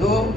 2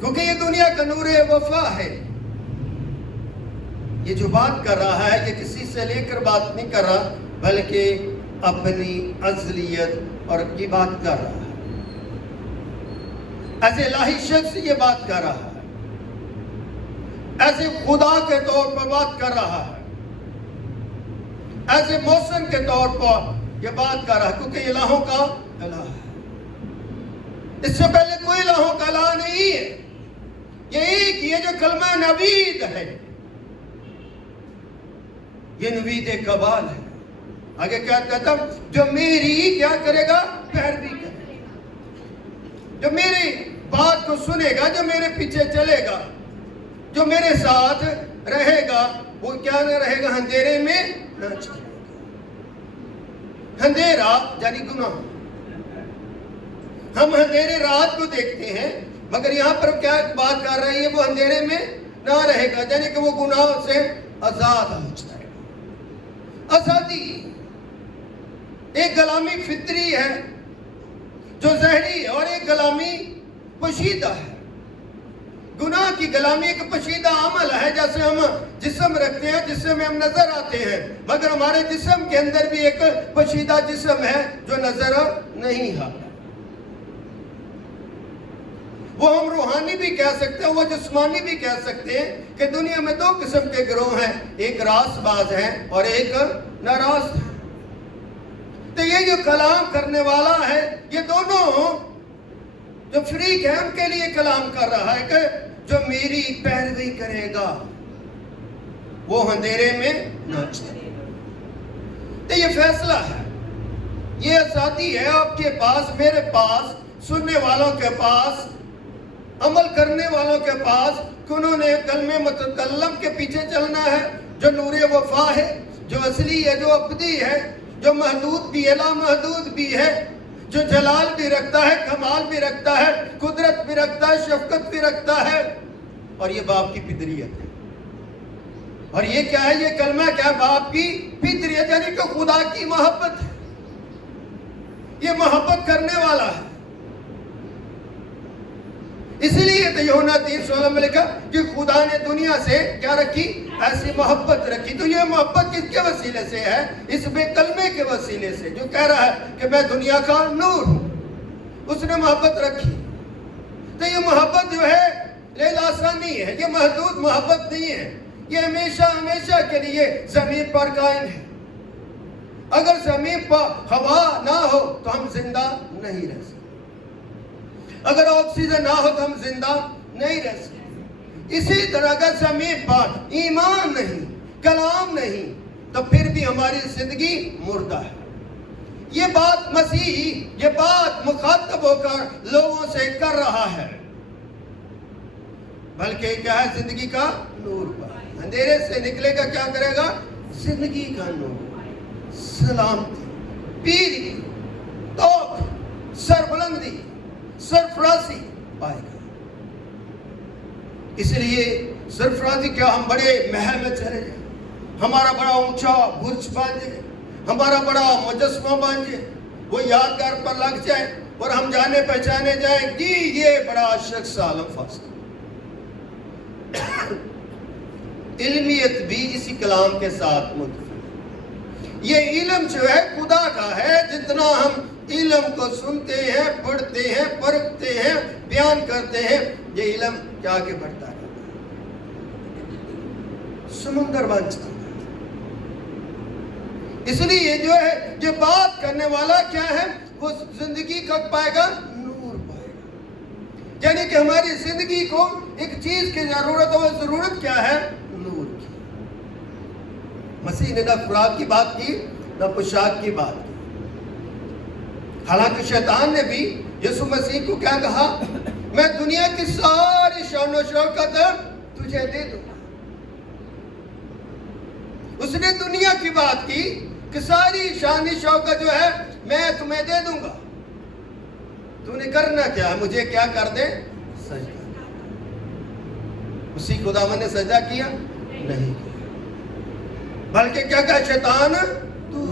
کیونکہ یہ دنیا کا نور وفا ہے. یہ جو بات کر رہا ہے یہ کسی سے لے کر بات نہیں کر رہا بلکہ اپنی ازلیت اور کی بات کر رہا ہے. ایسے الہی شخص یہ بات کر رہا ہے, ایسے خدا کے طور پر بات کر رہا ہے, ایسے موسم کے طور پر یہ بات کر رہا ہے, کیونکہ یہ الہوں کا الہ ہے. اس سے پہلے کوئی الہوں کا الہ نہیں ہے. یہ ایک یہ جو کلمہ نوید ہے, یہ نوید کبال ہے. آگے کیا کہتا ہوں, جو میری کیا کرے گا, پیروی کرے گا, جو میری بات کو سنے گا, جو میرے پیچھے چلے گا, جو میرے ساتھ رہے گا, وہ کیا نہ رہے گا, اندھیرے میں نہ چلے گا. اندھیرا یعنی گناہ. ہم اندھیرے رات کو دیکھتے ہیں, مگر یہاں پر کیا بات کر رہی ہے, وہ اندھیرے میں نہ رہے گا, یعنی کہ وہ گناہوں سے آزاد ہو جائے گا. آزادی ایک غلامی فطری ہے جو ظاہری ہے, اور ایک غلامی پوشیدہ ہے. گناہ کی غلامی ایک پوشیدہ عمل ہے. جیسے ہم جسم رکھتے ہیں, جسم میں ہم نظر آتے ہیں, مگر ہمارے جسم کے اندر بھی ایک پوشیدہ جسم ہے جو نظر نہیں آتا. وہ ہم روحانی بھی کہہ سکتے ہیں, وہ جسمانی بھی کہہ سکتے ہیں کہ دنیا میں دو قسم کے گروہ ہیں, ایک راست باز ہیں اور ایک ناراست ہے. تو یہ جو کلام کرنے والا ہے, یہ دونوں جو فریق ہیں ان کے لیے کلام کر رہا ہے کہ جو میری پیروی کرے گا وہ اندھیرے میں نہ چلے گا. تو یہ فیصلہ ہے, یہ آزادی ہے آپ کے پاس, میرے پاس, سننے والوں کے پاس, عمل کرنے والوں کے پاس, کہ انہوں نے کلمہ متکلم کے پیچھے چلنا ہے, جو نور وفا ہے, جو اصلی ہے, جو ابدی ہے, جو محدود بھی ہے, لامحدود بھی ہے, جو جلال بھی رکھتا ہے, کمال بھی رکھتا ہے, قدرت بھی رکھتا ہے, شفقت بھی رکھتا ہے, اور یہ باپ کی فطریت ہے. اور یہ کیا ہے, یہ کلمہ کیا ہے, باپ کی فطریت, یعنی کہ خدا کی محبت ہے. یہ محبت کرنے والا ہے. اسی لیے تو یوحنا 3:16 میں لکھا کہ خدا نے دنیا سے کیا رکھی, ایسی محبت رکھی. تو یہ محبت کس کے وسیلے سے ہے, اس بے کلمے کے وسیلے سے, جو کہہ رہا ہے کہ میں دنیا کا نور ہوں. اس نے محبت رکھی. تو یہ محبت جو ہے لیلاسا نہیں ہے, یہ محدود محبت نہیں ہے, یہ ہمیشہ ہمیشہ کے لیے زمین پر قائم ہے. اگر زمین پر ہوا نہ ہو تو ہم زندہ نہیں رہ سکتے, اگر آکسیجن نہ ہو تو ہم زندہ نہیں رہ سکتے. اسی طرح اگر زمین پر ایمان نہیں, کلام نہیں, تو پھر بھی ہماری زندگی مردہ ہے. یہ بات مسیح, یہ بات مخاطب ہو کر لوگوں سے کر رہا ہے, بلکہ کیا ہے, زندگی کا نور پر. اندھیرے سے نکلے گا, کیا کرے گا, زندگی کا نور, سلامتی, پیری, توق, سربلندی, سرفرازی پائے گا. اس لیے سرفرازی کیا, ہم بڑے محل میں چلے جائیں, ہمارا بڑا اونچا برج بن جائے, ہمارا بڑا مجسمہ بن جائے, وہ یادگار پر لگ جائے, اور ہم جانے پہچانے جائیں کہ یہ بڑا شخص عالم فاصل. علمیت بھی اسی کلام کے ساتھ متفق. یہ علم جو ہے خدا کا ہے. جتنا ہم علم کو سنتے ہیں, پڑھتے ہیں, پرکھتے ہیں, بیان کرتے ہیں, یہ علم کیا آگے بڑھتا ہے, سمندر بن جاتا ہے. اس لیے جو ہے یہ بات کرنے والا کیا ہے, وہ زندگی کا پائے گا, نور پائے گا. یعنی کہ ہماری زندگی کو ایک چیز کی ضرورت ہے, وہ ضرورت کیا ہے, نور کی. مسیح نے نہ خوراک کی بات کی, نہ پوشاک کی بات کی. حالانکہ شیطان نے بھی یسوع مسیح کو کیا کہا, میں دنیا کی ساری شان و شوکت تجھے دے دوں گا. اس نے دنیا کی بات کی کہ ساری شان و شوکت جو ہے میں تمہیں دے دوں گا. تو نے کرنا کیا ہے, مجھے کیا کر دے, سجدہ. اسی خداوند نے سجدہ کیا نہیں کیا, بلکہ کیا کہا, شیطان تو.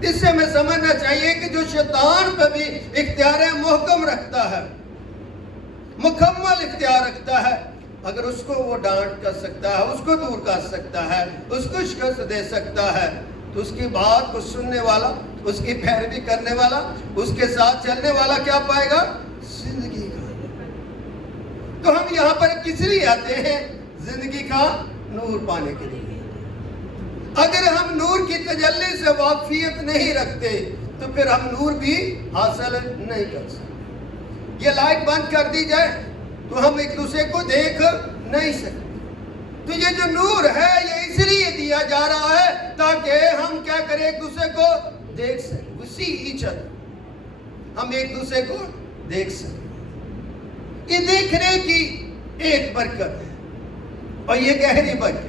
اس سے ہمیں سمجھنا چاہیے کہ جو شیطان پہ بھی اختیار محکم رکھتا ہے, مکمل اختیار رکھتا ہے. اگر اس کو وہ ڈانٹ کر سکتا ہے, اس کو دور کر سکتا ہے, اس کو شکست دے سکتا ہے, تو اس کی بات کو سننے والا, اس کی پیروی کرنے والا, اس کے ساتھ چلنے والا کیا پائے گا؟ زندگی کا. تو ہم یہاں پر کس لیے آتے ہیں؟ زندگی کا نور پانے کے لیے. اگر ہم نور کی تجلی سے واقفیت نہیں رکھتے تو پھر ہم نور بھی حاصل نہیں کر سکتے. یہ لائٹ بند کر دی جائے تو ہم ایک دوسرے کو دیکھ نہیں سکتے. تو یہ جو نور ہے یہ اس لیے دیا جا رہا ہے تاکہ ہم کیا کریں؟ ایک دوسرے کو دیکھ سکیں. اسی ایچ ادر, ہم ایک دوسرے کو دیکھ سکیں. یہ دیکھنے کی ایک برکت ہے اور یہ گہری برکت.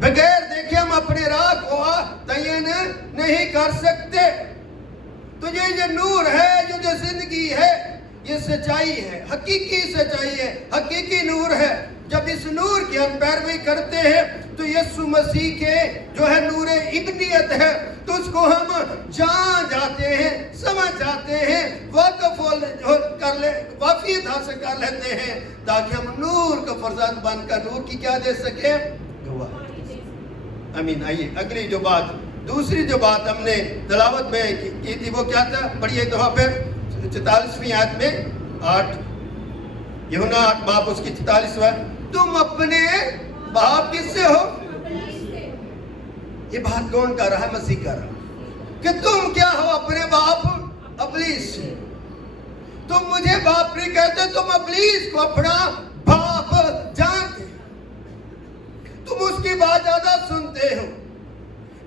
بغیر دیکھے ہم اپنے راہ کو تعین نہیں کر سکتے. تو یہ جو نور ہے, جو زندگی ہے, یہ سچائی ہے, حقیقی سچائی ہے, حقیقی نور ہے. جب اس نور کی ہم پیروی کرتے ہیں تو یسوع مسیح کے جو ہے نور ابنیت ہے, تو اس کو ہم جان جاتے ہیں, سمجھ جاتے ہیں, واقفیت حاصل کر لیتے ہیں, تاکہ ہم نور کا فرزند بن کر نور کی کیا دے سکیں؟ گواہ. امین. آئیے اگلی جو بات, دوسری جو بات ہم نے تلاوت میں کی تھی وہ کیا تھا؟ پڑھیے دفعہ پہ 44ویں آیت میں 8, یوحنا 8 باب اس کی 44 تم اپنے باپ کس سے ہو؟ یہ بات کون کر رہا ہے؟ مسیح کر رہا ہے کہ تم کیا ہو؟ اپنے باپ ابلیس سے. تم مجھے باپ نہیں کہتے, تم ابلیس کو اپنا باپ جانتے. تم اس کی بات زیادہ سنتے ہو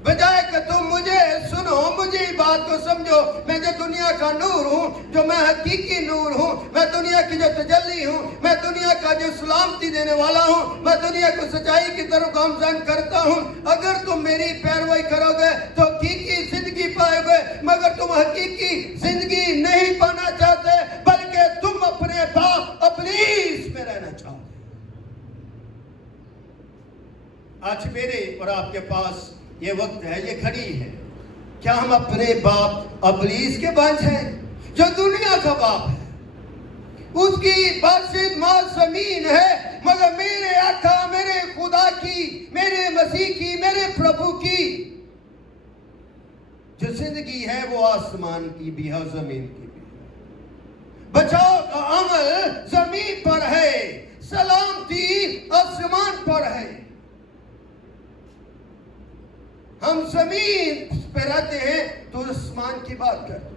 بجائے کہ تم مجھے سنو, مجھے بات کو سمجھو. میں جو دنیا کا نور ہوں, جو میں حقیقی نور ہوں, میں دنیا کی جو تجلی ہوں, میں دنیا کا جو سلامتی دینے والا ہوں, میں دنیا کو سچائی کی طرف گامزن کرتا ہوں. اگر تم میری پیروی کرو گے تو حقیقی زندگی پائے گے. مگر تم حقیقی زندگی نہیں پانا چاہتے, بلکہ تم اپنے باپ ابلیس میں رہنا چاہتے. آج میرے اور آپ کے پاس یہ وقت ہے, یہ گھڑی ہے. کیا ہم اپنے باپ ابلیس کے بانج ہیں جو دنیا کا باپ ہے؟ اس کی بادشاہت ماں زمین ہے, مگر میرے آقا, میرے خدا کی, میرے مسیح کی, میرے پربھو کی جو زندگی ہے وہ آسمان کی بھی ہے, زمین کی بھی. بچاؤ کا عمل زمین پر ہے, سلامتی آسمان پر ہے. ہم زمین پہ رہتے ہیں تو آسمان کی بات کرتے.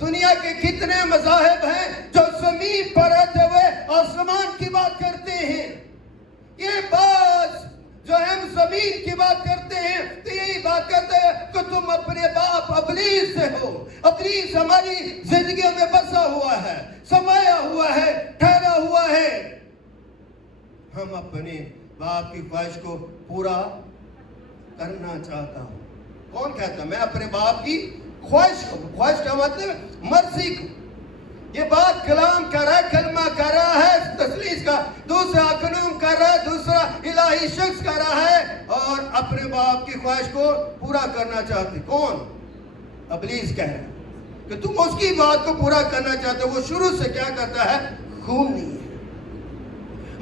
دنیا کے کتنے مذاہب ہیں جو زمین پر رہتے ہوئے آسمان کی بات کرتے ہیں. یہ بات جو ہم زمین کی بات کرتے ہیں تو یہی بات کرتے ہیں کہ تم اپنے باپ ابلیس سے ہو. ابلیس ہماری زندگیوں میں بسا ہوا ہے, سمایا ہوا ہے, ٹھہرا ہوا ہے. ہم اپنے باپ کی خواہش کو پورا کرنا چاہتا ہوں. کون کہتا ہے میں اپنے باپ کی خواہش کو, خواہش کا مطلب مرضی کو. یہ بات کلام کر رہا ہے, کلمہ کر رہا ہے, تسلیس کا دوسرا قانون کر رہا ہے, دوسرا الہی شخص کر رہا ہے, اور اپنے باپ کی خواہش کو پورا کرنا چاہتے. کون؟ ابلیس کہہ رہا ہے کہ تم اس کی بات کو پورا کرنا چاہتے. وہ شروع سے کیا کرتا ہے؟ خون نہیں ہے.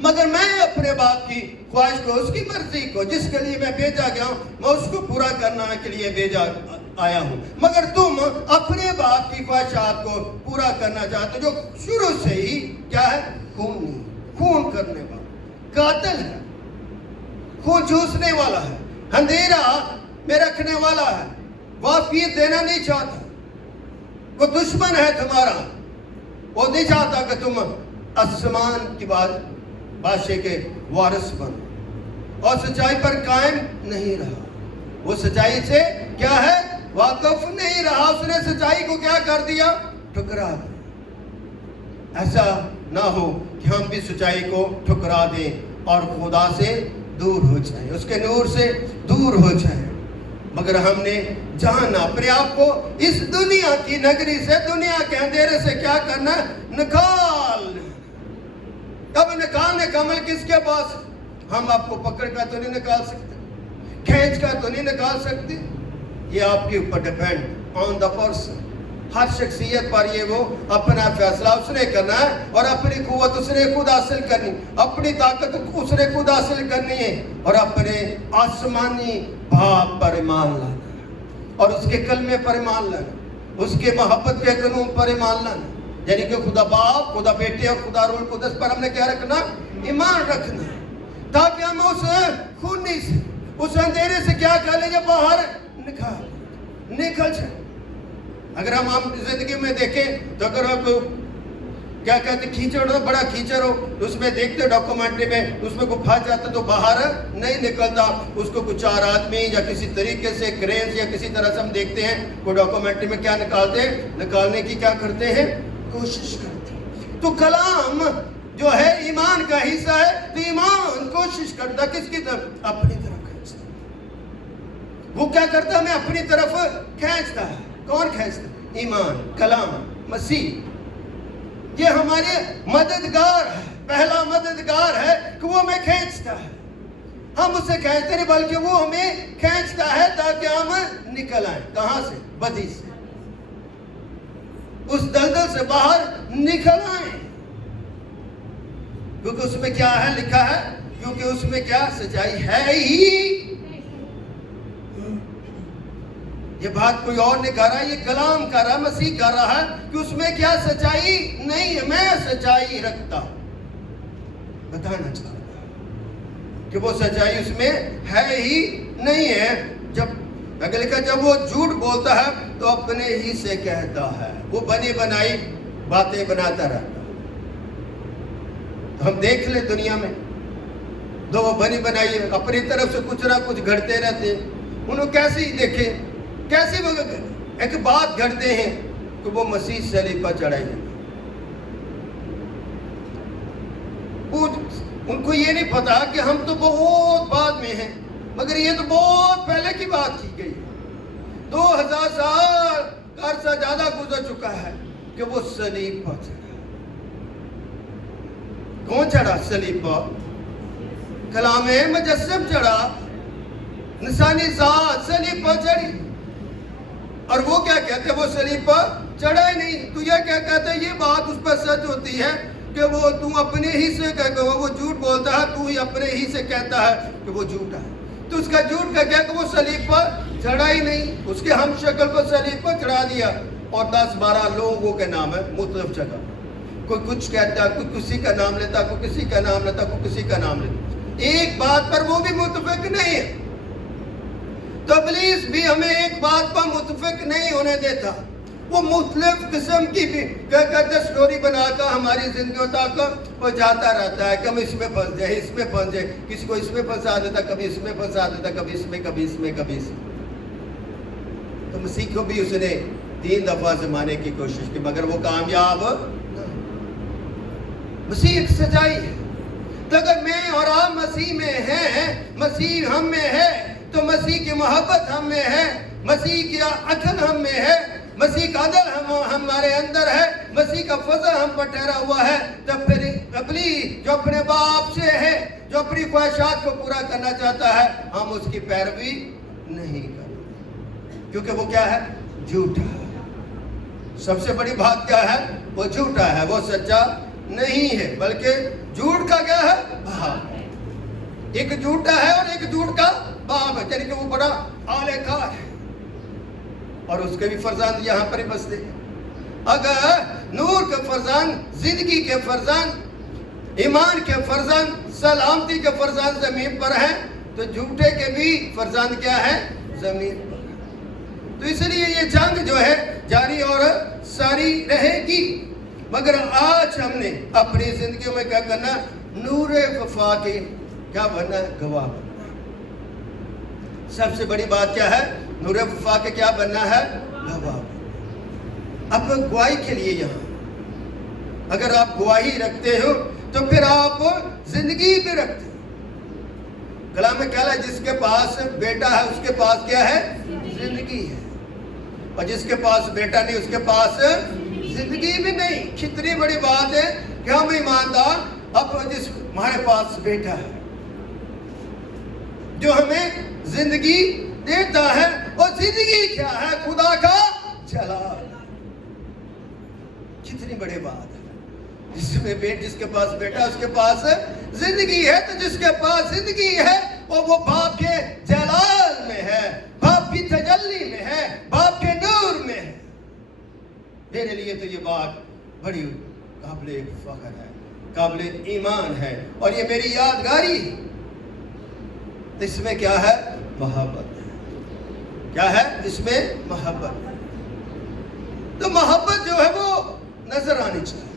مگر میں اپنے باپ کی خواہش کو, اس کی مرضی کو, جس کے لیے میں بھیجا گیا ہوں, میں اس کو پورا کرنا کے لیے بھیجا آیا ہوں. مگر تم اپنے باپ کی خواہشات کو پورا کرنا چاہتے جو شروع سے ہی کیا ہے؟ خون نہیں. خون کرنے والا قاتل ہے, خون چوسنے والا ہے, اندھیرا میں رکھنے والا ہے, واقعیت دینا نہیں چاہتا. وہ دشمن ہے تمہارا, وہ نہیں چاہتا کہ تم آسمان کی بادشاہ کے وارث بن, اور سچائی پر قائم نہیں رہا. وہ سچائی سے کیا ہے؟ واقف نہیں رہا. اس نے سچائی کو کیا کر دیا؟ ٹھکرا دیا. ایسا نہ ہو کہ ہم بھی سچائی کو ٹھکرا دیں اور خدا سے دور ہو جائیں, اس کے نور سے دور ہو جائیں. مگر ہم نے جانا اپنے آپ کو اس دنیا کی نگری سے, دنیا کے اندھیرے سے کیا کرنا؟ نکال. اب نکالنے کا عمل کس کے پاس؟ ہم آپ کو پکڑ کر تو نہیں نکال سکتے, کھینچ کر تو نہیں نکال سکتے. یہ آپ کے اوپر ڈیپینڈ آن دا پرسن. ہر شخصیت پر یہ وہ اپنا فیصلہ اس نے کرنا ہے اور اپنی قوت اس نے خود حاصل کرنی، اپنی طاقت اس نے خود حاصل کرنی ہے اور اپنے آسمانی باپ پر ایمان لانا اور اس کے کلمے پر ایمان لانا، اس کے محبت کے قانون پر ایمان لانا، یعنی کہ خدا باپ، خدا بیٹے اور خدا روح القدس پر ہم نے کیا رکھنا؟ ایمان رکھنا، تاکہ ہم اس خونی سے، اس اندھیرے سے کیا کر لیں، باہر نکل جائیں۔ اگر ہم زندگی میں دیکھیں تو اگر آپ کیا کہتے ہیں کیچڑ ہو، بڑا کیچڑ ہو، اس میں دیکھتے ڈاکومنٹری میں اس میں کوئی پھنس جاتا تو باہر نہیں نکلتا، اس کو کچھ 4 آدمی یا کسی طریقے سے کرین یا کسی طرح سے ہم دیکھتے ہیں وہ ڈاکومنٹری میں کیا نکالتے ہیں، نکالنے کی کیا کرتے ہیں، کوشش کرتے ہیں۔ تو کلام جو ہے ایمان کا حصہ ہے، تو ایمان کوشش کرتا کس کی طرف؟ اپنی طرف کھینچتا۔ وہ کیا کرتا ہے؟ ہمیں اپنی طرف کھینچتا ہے۔ کون کھینچتا ہے؟ ایمان، کلام، مسیح۔ یہ ہمارے مددگار ہے، پہلا مددگار ہے کہ وہ ہمیں کھینچتا ہے۔ ہم اسے کھینچتے نہیں بلکہ وہ ہمیں کھینچتا ہے تاکہ ہم نکل آئیں۔ کہاں سے؟ بدی سے، اس دلدل سے باہر نکل آئیں، کیونکہ اس میں کیا ہے لکھا ہے، کیونکہ اس میں کیا سچائی ہے ہی۔ یہ بات کوئی اور نہیں کر رہا، یہ کلام کر رہا، مسیح کر رہا ہے کہ اس میں کیا سچائی نہیں ہے۔ میں سچائی رکھتا، بتانا چاہتا کہ وہ سچائی اس میں ہے ہی نہیں ہے۔ جب اگر لکھا جب وہ جھوٹ بولتا ہے تو اپنے ہی سے کہتا ہے، وہ بنی بنائی باتیں بناتا رہتا۔ ہم دیکھ لیں دنیا میں تو وہ بنی بنائی اپنی طرف سے کچھ نہ کچھ گھڑتے رہتے ہیں۔ انہوں کیسے ہی دیکھیں، کیسے وہ ایک بات گھڑتے ہیں کہ وہ مسیح صلیب پر چڑھائی ہے۔ ان کو یہ نہیں پتا کہ ہم تو بہت بعد میں ہیں، مگر یہ تو بہت پہلے کی بات کی گئی ہے۔ 2000 سال کا عرصہ زیادہ گزر چکا ہے کہ وہ صلیب پر چڑھا۔ کون چڑھا صلیب پر؟ کلام مجسم چڑھا، نسانی ذات صلیب پر چڑھی۔ اور وہ کیا کہتے ہیں؟ وہ صلیب پر چڑھا ہی نہیں۔ تو یہ کیا کہتا ہے؟ یہ بات اس پر سچ ہوتی ہے کہ وہ تو اپنے ہی سے کہتا ہے، وہ جھوٹ بولتا ہے، تو ہی اپنے ہی سے کہتا ہے کہ وہ جھوٹا ہے۔ تو اس کا جھوٹ کا کیا کہ وہ صلیب پر چڑھا ہی نہیں، اس کے ہم شکل کو صلیب پر چڑھا دیا۔ اور 10-12 لوگوں کے نام ہے مختلف جگہ، کوئی کچھ کہتا ہے، کوئی کسی کا نام لیتا، کوئی کسی کا نام لیتا، کوئی کسی کا نام لیتا، ایک بات پر وہ بھی متفق نہیں ہے۔ تو ابلیس بھی ہمیں ایک بات پر متفق نہیں ہونے دیتا، وہ مختلف قسم کی بھی سٹوری بنا کر ہماری زندگیوں تک وہ جاتا رہتا ہے کہ ہم اس میں پھنس جائیں، اس میں پھنس جائیں، کسی کو اس میں پھنسا دیتا، کبھی اس میں پھنسا دیتا، کبھی اس میں، کبھی اس میں، کبھی اس میں۔ تو مسیح کو بھی اس نے 3 دفعہ زمانے کی کوشش کی مگر وہ کامیاب نہ۔ مسیح ایک سچائی ہے۔ تو اگر میں اور آپ مسیح میں ہیں، مسیح ہم میں ہے، تو مسیح کی محبت ہم میں ہے، مسیح کی عقل ہم میں ہے، مسیح کا عدل ہمارے اندر ہے، مسیح کا فضل ہم پر ٹھہرا ہوا ہے، تو پھر ابلیس جو اپنے باپ سے ہے، جو اپنی خواہشات کو پورا کرنا چاہتا ہے، ہم اس کی پیروی نہیں کریں، کیونکہ وہ کیا ہے؟ جھوٹا ہے۔ سب سے بڑی بات کیا ہے؟ وہ جھوٹا ہے، وہ سچا نہیں ہے، بلکہ جھوٹ کا کیا ہے؟ باپ۔ ایک جھوٹا ہے اور ایک جھوٹ کا باپ ہے، یعنی کہ وہ بڑا اعلی کار ہے اور اس کے بھی فرزند یہاں پر ہی بستے ہیں۔ اگر نور کے فرزند، زندگی کے فرزند، ایمان کے فرزند، سلامتی کے فرزند زمین پر ہیں، تو جھوٹے کے بھی فرزند کیا ہے؟ زمین پر۔ تو اس لیے یہ جنگ جو ہے جاری اور ساری رہے گی، مگر آج ہم نے اپنی زندگیوں میں کیا کرنا؟ نور وفا کے کیا بننا ہے؟ گواہ بننا۔ سب سے بڑی بات کیا ہے؟ نور وفا کے کیا بننا ہے؟ گواہ۔ اب گواہی کے لیے یہاں اگر آپ گواہی رکھتے ہو تو پھر آپ زندگی بھی رکھتے ہو۔ کلام میں کیا ہے؟ جس کے پاس بیٹا ہے اس کے پاس کیا ہے؟ زندگی ہے، اور جس کے پاس بیٹا نہیں اس کے پاس زندگی بھی نہیں۔ کتنی بڑی بات ہے کہ ہم ایماندار، اب جس ہمارے پاس بیٹا ہے جو ہمیں زندگی دیتا ہے، اور زندگی کیا ہے؟ خدا کا جلال۔ کتنی بڑی بات ہے. جس کے پاس بیٹا اس کے پاس زندگی ہے. تو جس کے پاس زندگی ہے وہ باپ کے جلال میں ہے, باپ کی تجلی میں ہے, باپ کے نور میں ہے. میرے لیے تو یہ بات بڑی قابل فخر ہے, قابل ایمان ہے, اور یہ میری یادگاری ہے. اس میں کیا ہے؟ محبت ہے. کیا ہے اس میں؟ محبت ہے. تو محبت جو ہے وہ نظر آنی چاہیے.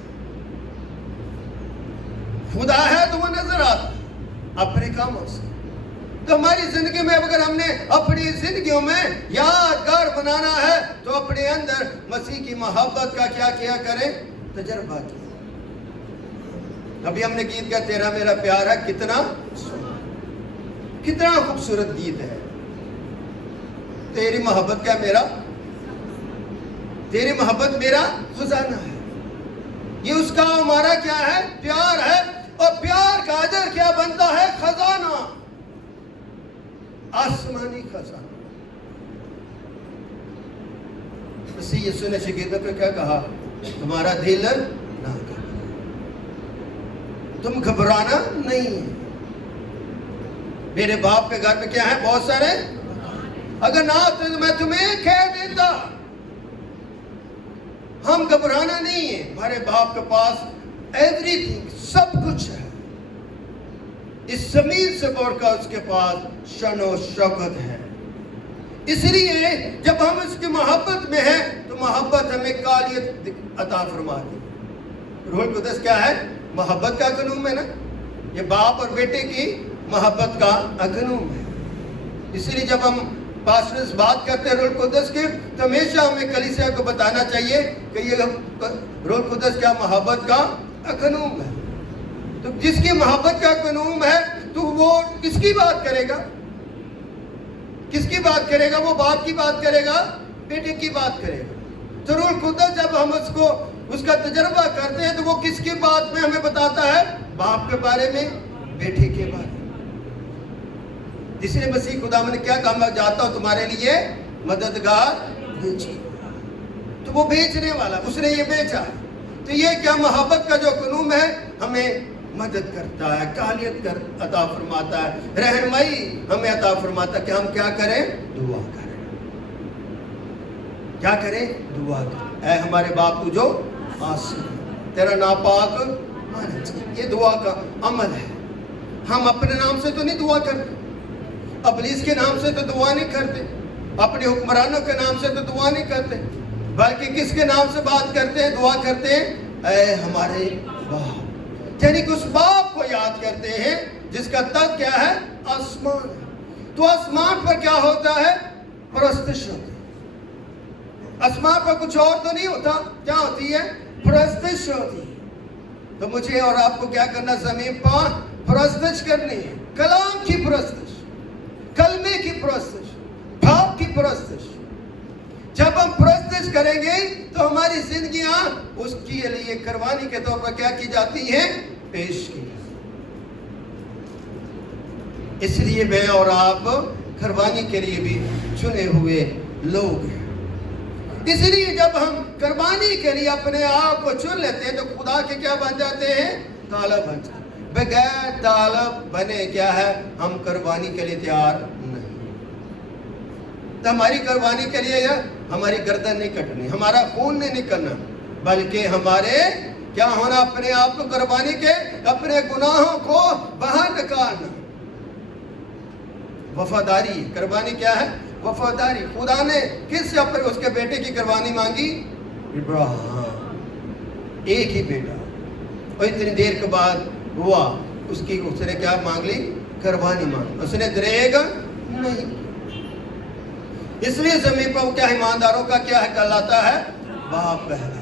خدا ہے تو وہ نظر آتا ہے اپنے کاموں سے. تو ہماری زندگی میں اگر ہم نے اپنی زندگیوں میں یادگار بنانا ہے تو اپنے اندر مسیح کی محبت کا کیا کریں؟ تجربہ کیا. ابھی ہم نے گیت کا تیرا میرا پیار ہے, کتنا خوبصورت گیت ہے. تیری محبت کا میرا, تیری محبت میرا خزانہ ہے. یہ اس کا ہمارا کیا ہے؟ پیار ہے. اور پیار کا اجر کیا بنتا ہے؟ خزانہ, آسمانی خزانہ. مسیح یسوع نے شاگردوں کو کیا کہا؟ تمہارا دل نہ گھبرائے, تم گھبرانا نہیں ہے. میرے باپ کے گھر میں کیا ہے؟ بہت سارے. اگر نہ تو میں تمہیں کہہ دیتا. ہم گھبرانا نہیں ہے. ہمارے باپ کے پاس ایوری تھنگ, سب کچھ ہے. اس زمین سے بڑھ کر اس کے پاس شان و شوکت ہے. اس لیے جب ہم اس کی محبت میں ہیں تو محبت ہمیں کالیت عطا فرماتی. روح القدس کیا ہے؟ محبت کا اگنوم ہے نا. یہ باپ اور بیٹے کی محبت کا اگنوم ہے. اس لیے جب ہم پاسٹرز بات کرتے ہیں روح القدس کے تو ہمیشہ ہمیں کلیسیا کو بتانا چاہیے کہ یہ روح القدس کیا محبت کا اگنوم ہے. تو جس کی محبت کا اگنوم ہے تو وہ کس کی بات کرے گا؟ کس کی بات کرے گا؟ وہ باپ کی بات کرے گا, بیٹے کی بات کرے گا. تو روح القدس جب ہم اس کا تجربہ کرتے ہیں تو وہ کس کی بات میں ہمیں بتاتا ہے؟ باپ کے بارے میں, بیٹے کے بارے میں. اس لیے مسیح خدا نے کیا کہا؟ میں جاتا ہوں تمہارے لیے مددگار بھیجوں. تو وہ بیچنے والا, اس نے یہ بیچا. تو یہ کیا محبت کا جو قانون ہے ہمیں مدد کرتا ہے, کالیت عطا فرماتا ہے, رہنمائی ہمیں عطا فرماتا ہے کہ ہم کیا کریں؟ دعا کریں. کیا کریں؟ دعا کریں. اے ہمارے باپ تو جو آسمان, تیرا نام پاک مانا جائے. یہ دعا کا عمل ہے. ہم اپنے نام سے تو نہیں دعا کرتے, ابلیس کے نام سے تو دعا نہیں کرتے, اپنے حکمرانوں کے نام سے تو دعا نہیں کرتے, بلکہ کس کے نام سے بات کرتے ہیں؟ دعا کرتے ہیں اے ہمارے باپ. یعنی کہ اس باپ کو یاد کرتے ہیں جس کا تخت کیا ہے؟ آسمان. تو آسمان پر کیا ہوتا ہے؟ پرستش ہوتی ہے. آسمان پر کچھ اور تو نہیں ہوتا, کیا ہوتی ہے؟ پرستش ہوتی ہے. تو مجھے اور آپ کو کیا کرنا؟ زمین پر پرستش کرنی ہے. کلام کی پرستش, کلمے کی پرستش, بھاپ کی پرستش. جب ہم پرستش کریں گے تو ہماری زندگیاں اس کے لیے قربانی کے طور پر کیا کی جاتی ہیں؟ پیش کی. اس لیے میں اور آپ قربانی کے لیے بھی چنے ہوئے لوگ ہیں. اس لیے جب ہم قربانی کے لیے اپنے آپ کو چن لیتے ہیں تو خدا کے کیا بن جاتے ہیں؟ طالب بن جاتے ہیں. بغیر طالب بنے کیا ہے؟ ہم قربانی کے لیے تیار نہیں. تو ہماری قربانی کے لیے ہماری گردن نہیں کٹنی, ہمارا خون نہیں نکلنا, بلکہ ہمارے کیا ہونا؟ اپنے آپ کو قربانی کے, اپنے گناہوں کو باہر نکالنا. وفاداری. قربانی کیا ہے؟ وفاداری. خدا نے کس سے اپنے اس کے بیٹے کی قربانی مانگی؟ ابراہیم, ایک ہی بیٹا. اور اتنی دیر کے بعد ہوا اس نے کیا مانگ لی؟ قربانی مانگ. اس نے دریغ نہیں. اس لیے زمین پر کیا ایمانداروں کا کیا کہلاتا ہے؟ باپ کہلاتا ہے.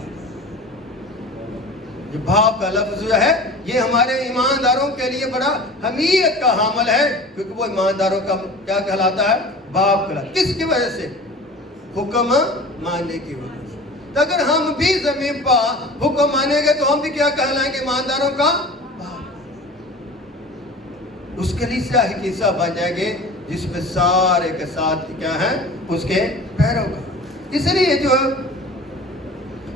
یہ باپ کا لفظ جو ہے یہ ہمارے ایمانداروں کے لیے بڑا اہمیت کا حامل ہے, کیونکہ وہ ایمانداروں کا کیا کہلاتا ہے؟ باپ کہلاتا ہے. کس کی وجہ سے؟ حکم ماننے کی وجہ سے. تو اگر ہم بھی زمین پر حکم مانیں گے تو ہم بھی کیا کہلائیں گے؟ ایمانداروں کا باپ. اس کے لیے ایک حصہ بن جائیں گے جس میں سارے کے ساتھ کیا ہیں؟ اس کے پیروکار. اس لیے جو